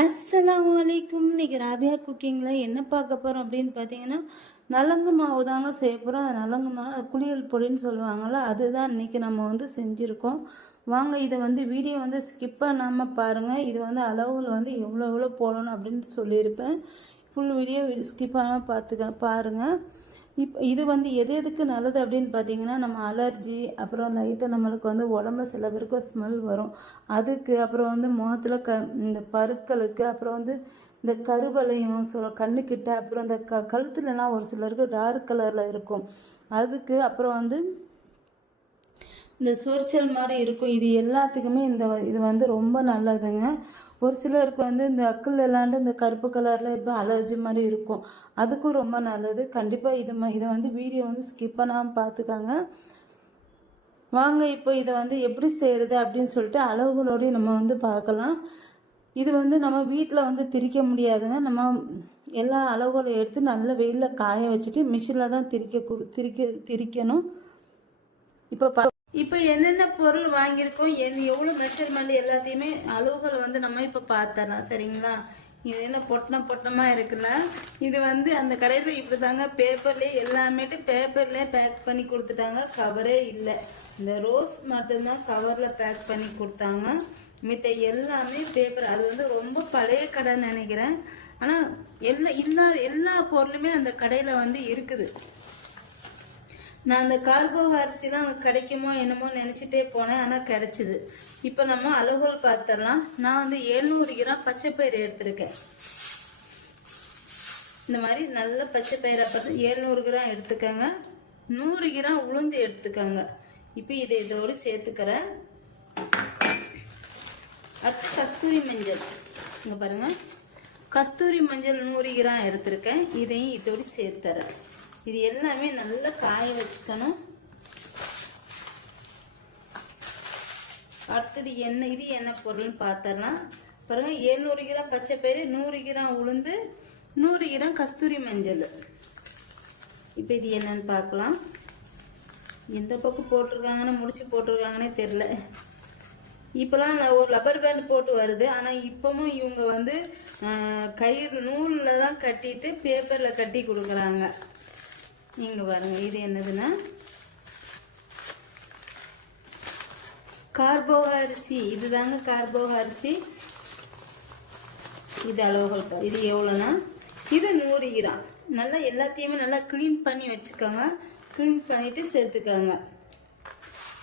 அஸ்ஸலாமு அலைக்கும். இன்னைக்கு ராபியா குக்கிங்கில் என்ன பார்க்க போகிறோம் அப்படின்னு பார்த்தீங்கன்னா நலங்கு மாவு தாங்க செய்ய போகிறோம் அது நலங்கு மாவு அது குளியல் பொடின்னு சொல்லுவாங்கள்ல அதுதான் இன்னைக்கு நம்ம வந்து செஞ்சுருக்கோம். வாங்க இதை வந்து வீடியோ வந்து ஸ்கிப் பண்ணாமல் பாருங்கள் இது வந்து அளவில் வந்து எவ்வளோ எவ்வளோ போடணும் அப்படின்னு சொல்லியிருப்பேன். ஃபுல் வீடியோ ஸ்கிப் பண்ணாமல் பார்த்துக்க பாருங்கள் இப்போ இது வந்து எது எதுக்கு நல்லது அப்படின்னு பார்த்தீங்கன்னா நம்ம அலர்ஜி அப்புறம் லைட்டாக நம்மளுக்கு வந்து உடம்புல சில பேருக்கு ஸ்மெல் வரும். அதுக்கு அப்புறம் வந்து முகத்தில் க இந்த பருக்களுக்கு அப்புறம் வந்து இந்த கருவலையும் சொல்ல கண்ணுக்கிட்ட அப்புறம் இந்த க கழுத்துலலாம் ஒரு சிலருக்கு டார்க் கலரில் இருக்கும். அதுக்கு அப்புறம் வந்து இந்த சொரிச்சல் மாதிரி இருக்கும். இது எல்லாத்துக்குமே இந்த வ- இது வந்து ரொம்ப நல்லதுங்க. ஒரு சிலருக்கு வந்து இந்த அக்கல் இல்லாண்டு இந்த கருப்பு கலரில் இப்போ அலர்ஜி மாதிரி இருக்கும். அதுக்கும் ரொம்ப நல்லது. கண்டிப்பாக இது ம- இதை வந்து வீடியோ வந்து ஸ்கிப் பண்ணாமல் பார்த்துக்காங்க வாங்க இப்போ இதை வந்து எப்படி செய்கிறது அப்படின்னு சொல்லிட்டு அளவுகளோடய நம்ம வந்து பார்க்கலாம். இது வந்து நம்ம வீட்டில் வந்து திரிக்க முடியாதுங்க. நம்ம எல்லா அளவுகளையும் எடுத்து நல்ல வெயிலில் காய வச்சுட்டு மிஷினில் தான் திரிக்க திரிக்க திரிக்கணும். இப்போ ப இப்போ என்னென்ன பொருள் வாங்கியிருக்கோம் என் எவ்வளோ மெஷர்மெண்ட் எல்லாத்தையுமே அளவுகள் வந்து நம்ம இப்போ பார்த்தரலாம் சரிங்களா? இது என்ன பொட்டணம் பொட்டணமாக இருக்குல்ல? இது வந்து அந்த கடையில் இப்படி தாங்க பேப்பர்லேயே எல்லாமேட்டு பேப்பர்லேயே பேக் பண்ணி கொடுத்துட்டாங்க. கவரே இல்லை. இந்த ரோஸ் மட்டும்தான் கவரில் பேக் பண்ணி கொடுத்தாங்க. மித்த எல்லாமே பேப்பர் அது வந்து ரொம்ப பழைய கடைன்னு நினைக்கிறேன். ஆனால் எல்லா இல்லாத எல்லா பொருளுமே அந்த கடையில் வந்து இருக்குது. நான் அந்த கார்கோ அரிசி தான் அங்கே கிடைக்குமோ என்னமோ நினச்சிட்டே போனேன் ஆனால் கிடைச்சிது. இப்போ நம்ம அளவுகள் பார்த்துடலாம். நான் வந்து எழுநூறு கிராம் பச்சை பயிறு எடுத்திருக்கேன். இந்த மாதிரி நல்ல பச்சை பயிரை பார்த்து எழுநூறு கிராம் எடுத்துக்கோங்க. நூறு கிராம் உளுந்து எடுத்துக்கோங்க. இப்போ இதை இதோடு சேர்த்துக்கிறேன். அடுத்து கஸ்தூரி மஞ்சள். இங்கே பாருங்கள் கஸ்தூரி மஞ்சள் நூறு கிராம் எடுத்திருக்கேன். இதையும் இதோடு சேர்த்துறேன். இது எல்லாமே நல்லா காய வச்சுக்கணும். அடுத்தது என்ன இது என்ன பொருள்னு பார்த்தரலாம் பாருங்கள் எழுநூறு கிராம் பச்சை பயிறு நூறு கிராம் உளுந்து நூறு கிராம் கஸ்தூரி மஞ்சள். இப்போ இது என்னன்னு பார்க்கலாம் எந்த பக்கம் போட்டிருக்காங்கன்னு முடிச்சு போட்டிருக்காங்கன்னே தெரில இப்போலாம் நான் ஒரு லப்பர் பேண்ட் போட்டு வருது. ஆனால் இப்போவும் இவங்க வந்து கயிறு நூலில் தான் கட்டிட்டு பேப்பரில் கட்டி கொடுக்குறாங்க. இங்கே பாருங்க இது என்னதுன்னா? கார்போக அரிசி இதுதாங்க கார்போக அரிசி இது அளவுகள் இது எவ்வளோனா இது நூறு கிராம். நல்லா எல்லாத்தையுமே நல்லா க்ளீன் பண்ணி வச்சுக்கோங்க. க்ளீன் பண்ணிவிட்டு சேர்த்துக்கோங்க.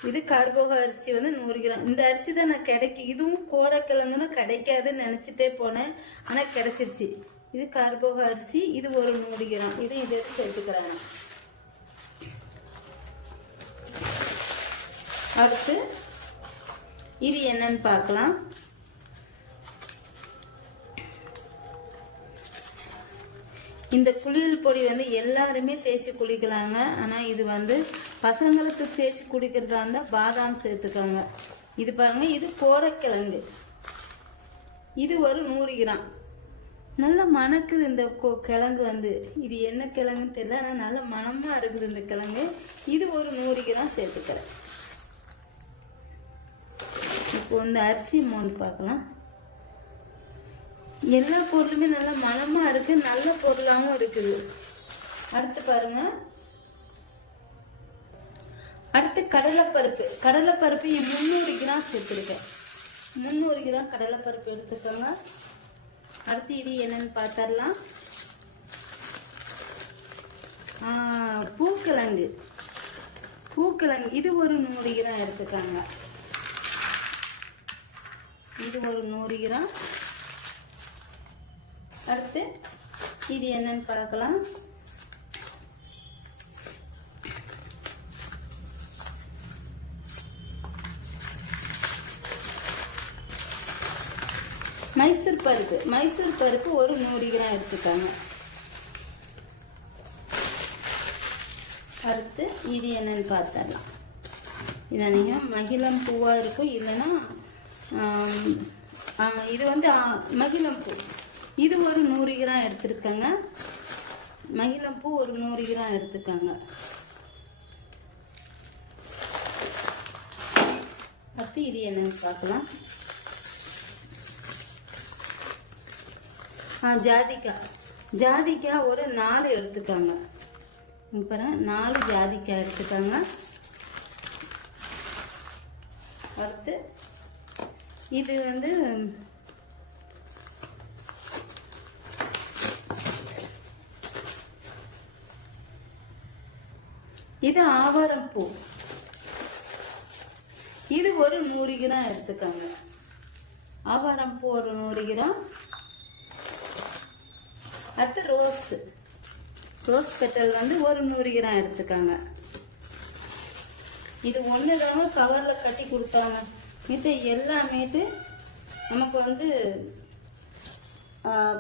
இது கார்போக அரிசி வந்து நூறு கிராம். இந்த அரிசி தான் நான் கிடைக்கும் இதுவும் கோரக்கிழங்கு தான் கிடைக்காதுன்னு நினச்சிட்டே போனேன். ஆனால் கிடைச்சிருச்சு. இது கார்போக அரிசி இது ஒரு நூறு கிராம். இது இதை எடுத்து சேர்த்துக்கிறாங்க அடுத்து இது என்னன்னு பார்க்கலாம். இந்த குளியல் பொடி வந்து எல்லாருமே தேய்ச்சி குளிக்கலாங்க. ஆனால் இது வந்து பசங்களுக்கு தேய்ச்சி குடிக்கிறதா இருந்தால் பாதாம் சேர்த்துக்கோங்க. இது பாருங்க இது கோரக்கிழங்கு. இது ஒரு நூறு கிராம். நல்லா மணக்குது இந்த கொ- கிழங்கு வந்து. இது என்ன கிழங்குன்னு தெரியல ஆனால் நல்ல மணமாக இருக்குது இந்த கிழங்கு. இது ஒரு நூறு கிராம் சேர்த்துக்கிறேன். இப்போ இந்த அரிசி மோந்து பார்க்கலாம். எல்லா பொருளுமே நல்லா மணமாக இருக்குது நல்ல பொருளாகவும் இருக்குது. அடுத்து பாருங்கள் அடுத்து கடலைப்பருப்பு. கடலைப்பருப்பு முந்நூறு கிராம் சேர்த்துருக்கேன். முந்நூறு கிராம் கடலைப்பருப்பு எடுத்துக்கோங்க. அடுத்து இது என்னன்னு பார்த்தரலாம் பூக்கிழங்கு. பூக்கிழங்கு இது ஒரு நூறு கிராம் எடுத்துக்காங்க. இது ஒரு நூறு கிராம். அடுத்து இது என்னன்னு பார்க்கலாம். மைசூர் பருப்பு. மைசூர் பருப்பு ஒரு நூறு கிராம் எடுத்துக்காங்க. அடுத்து இது என்னன்னு பார்த்தரலாம் இதானீங்க மகிழம் பூவாக இருக்கும். இல்லைன்னா இது வந்து மகிழம் பூ. இது ஒரு நூறு கிராம் எடுத்துருக்கேங்க. மகிழம் பூ ஒரு நூறு கிராம் எடுத்துக்கோங்க. அடுத்து இது என்னன்னு பார்க்கலாம். ஜாதிக்காய் ஜாதிக்காய் ஒரு நாலு எடுத்துக்காங்க அப்புறம் நாலு ஜாதிக்காய் எடுத்துக்காங்க அடுத்து இது வந்து இது ஆவாரம் பூ. இது ஒரு நூறு கிராம் எடுத்துக்கோங்க. ஆவாரம் பூ ஒரு நூறு கிராம். அடுத்து ரோஸ். ரோஸ் பெட்டல் வந்து ஒரு நூறு கிராம் எடுத்துக்கோங்க. இது ஒன்று தாங்க கவரில் கட்டி கொடுத்தாங்க. இது எல்லாமேட்டு நமக்கு வந்து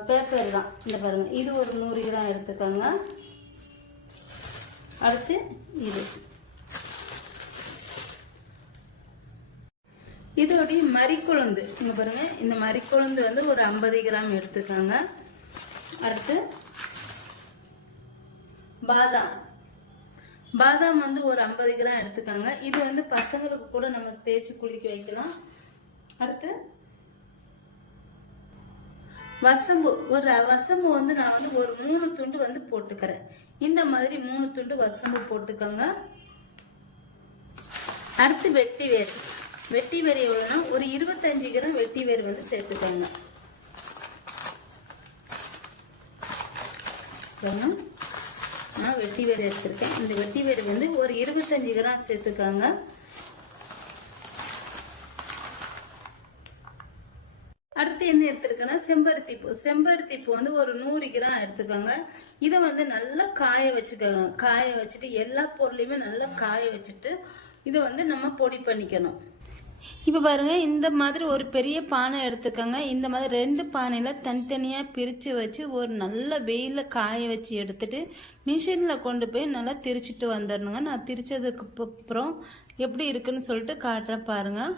பேப்பர் தான். இந்த பாருங்கள் இது ஒரு நூறு கிராம் எடுத்துக்கோங்க. அடுத்து இது. இதோடைய மறிக்குழுந்து. இங்கே பாருங்கள் இந்த மறிக்குழுந்து வந்து ஒரு ஐம்பது கிராம் எடுத்துக்கோங்க. அடுத்து பாதாம். பாதாம் வந்து ஒரு ஐம்பது கிராம் எடுத்துக்கோங்க. இது வந்து பசங்களுக்கு கூட நம்ம தேய்ச்சி குளிக்க வைக்கலாம். அடுத்து வசம்பு. ஒரு வசம்பு வந்து நான் வந்து ஒரு மூணு துண்டு வந்து போட்டுக்கிறேன். இந்த மாதிரி மூணு துண்டு வசம்பு போட்டுக்கோங்க. அடுத்து வெட்டி வேர். வெட்டி வேர் எவ்வளோனா ஒரு இருபத்தஞ்சு கிராம் வெட்டி வேர் வந்து சேர்த்துக்கோங்க. நான் வெட்டி வேறு எடுத்திருக்கேன். இந்த வெட்டி வேறு வந்து ஒரு இருபத்தஞ்சி கிராம் சேர்த்துக்காங்க. அடுத்து என்ன எடுத்துருக்கேன்னா செம்பருத்தி பூ செம்பருத்தி பூ வந்து ஒரு நூறு கிராம் எடுத்துக்கோங்க. இதை வந்து நல்லா காய வச்சுக்கணும். காய வச்சுட்டு எல்லா பொருளையுமே நல்லா காய வச்சுட்டு இதை வந்து நம்ம பொடி பண்ணிக்கணும். இப்போ பாருங்க இந்த மாதிரி ஒரு பெரிய பானை எடுத்துக்கோங்க. இந்த மாதிரி ரெண்டு பானையில் தனித்தனியாக பிரித்து வச்சு ஒரு நல்ல வெயிலில் காய வச்சு எடுத்துட்டு மிஷினில் கொண்டு போய் நல்லா திரிச்சிட்டு வந்துடணுங்க. நான் திரிச்சதுக்கு அப்புறம் எப்படி இருக்குன்னு சொல்லிட்டு காட்டுறேன் பாருங்கள்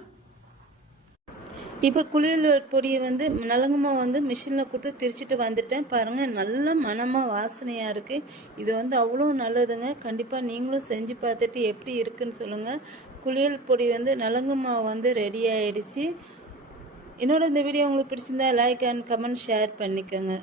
இப்போ குளியல் பொடியை வந்து நலங்குமா வந்து மிஷினில் கொடுத்து திரிச்சிட்டு வந்துட்டேன். பாருங்கள் நல்ல மனமாக வாசனையாக இருக்குது இது வந்து அவ்வளோ நல்லதுங்க. கண்டிப்பாக நீங்களும் செஞ்சு பார்த்துட்டு எப்படி இருக்குன்னு சொல்லுங்கள் குளியல் பொடி வந்து நலங்குமா வந்து ரெடி ஆயிடுச்சு. என்னோட இந்த வீடியோ உங்களுக்கு பிடிச்சிருந்தா லைக் அண்ட் கமெண்ட் ஷேர் பண்ணிக்கோங்க.